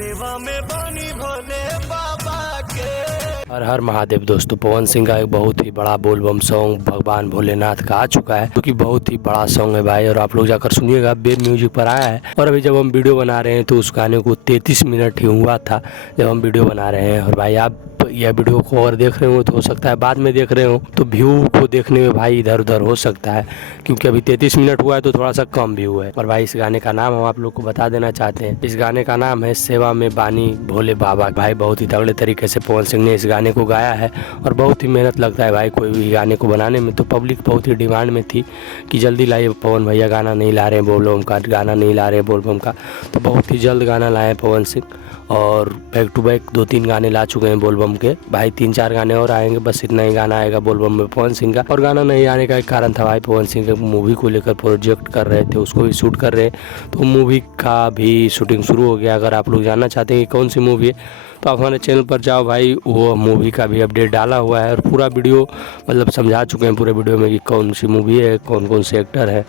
सेवा में बानी भोले बाबा के। हर हर महादेव। दोस्तों, पवन सिंह का एक बहुत ही बड़ा बोलबम सॉन्ग भगवान भोलेनाथ का आ चुका है, जो कि बहुत ही बड़ा सॉन्ग है भाई, और आप लोग जाकर सुनिएगा। वेब म्यूजिक पर आया है, और अभी जब हम वीडियो बना रहे हैं तो उस गाने को 33 मिनट ही हुआ था जब हम वीडियो बना रहे हैं। और भाई आप यह वीडियो को और देख रहे हो तो हो सकता है बाद में देख रहे हो तो व्यू को देखने में भाई इधर उधर हो सकता है, क्योंकि अभी 33 मिनट हुआ है तो थोड़ा सा कम व्यू है। और भाई इस गाने का नाम हम आप लोग को बता देना चाहते हैं। इस गाने का नाम है सेवा में बानी भोले बाबा। भाई बहुत ही तगड़े तरीके से पवन सिंह ने इस गाने को गाया है, और बहुत ही मेहनत लगता है भाई कोई भी गाने को बनाने में। तो पब्लिक बहुत ही डिमांड में थी कि जल्दी लाइए, पवन भैया गाना नहीं ला रहे हैं, बोलबम का गाना नहीं ला रहे हैं बोलबम का। तो बहुत ही जल्द गाना लाए पवन सिंह, और बैक टू बैक 2-3 गाने ला चुके हैं बोलबम के। भाई 3-4 गाने और आएंगे, बस इतना ही गाना आएगा बोलबम में पवन सिंह का। और गाना नहीं आने का एक कारण था भाई, पवन सिंह के मूवी को लेकर प्रोजेक्ट कर रहे थे, उसको भी शूट कर रहे हैं, तो मूवी का भी शूटिंग शुरू हो गया। अगर आप लोग जानना चाहते हैं कि कौन सी मूवी है तो आप हमारे चैनल पर जाओ भाई, वो मूवी का भी अपडेट डाला हुआ है, और पूरा वीडियो मतलब समझा चुके हैं पूरे वीडियो में कि कौन सी मूवी है, कौन कौन से एक्टर है,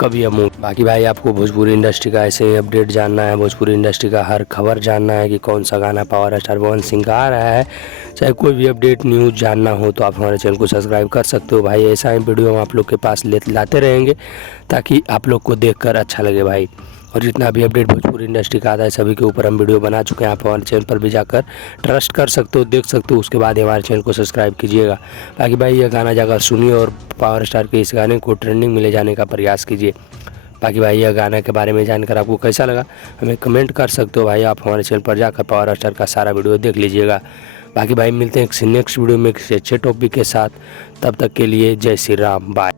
कब यह मूवी। बाकी भाई आपको भोजपुरी इंडस्ट्री का ऐसे ही अपडेट जानना है, भोजपुरी इंडस्ट्री का हर खबर जानना है कि कौन सा गाना पावर स्टार पवन सिंह का आ रहा है, चाहे कोई भी अपडेट न्यूज़ जानना हो तो आप हमारे चैनल को सब्सक्राइब कर सकते हो भाई। ऐसा ही वीडियो हम आप लोग के पास लाते रहेंगे ताकि आप लोग को देखकर अच्छा लगे भाई। और जितना भी अपडेट भोजपुरी इंडस्ट्री का आता है सभी के ऊपर हम वीडियो बना चुके हैं, आप हमारे चैनल पर भी जाकर ट्रस्ट कर सकते हो, देख सकते हो, उसके बाद ही हमारे चैनल को सब्सक्राइब कीजिएगा। बाकी भाई यह गाना जाकर सुनिए और पावर स्टार के इस गाने को ट्रेंडिंग में ले जाने का प्रयास कीजिए। बाकी भाई यह गाना के बारे में जानकर आपको कैसा लगा हमें कमेंट कर सकते हो भाई, आप हमारे चैनल पर जाकर पावर स्टार का सारा वीडियो देख लीजिएगा। बाकी भाई मिलते हैं नेक्स्ट वीडियो में एक अच्छे टॉपिक के साथ, तब तक के लिए जय श्री राम, बाय।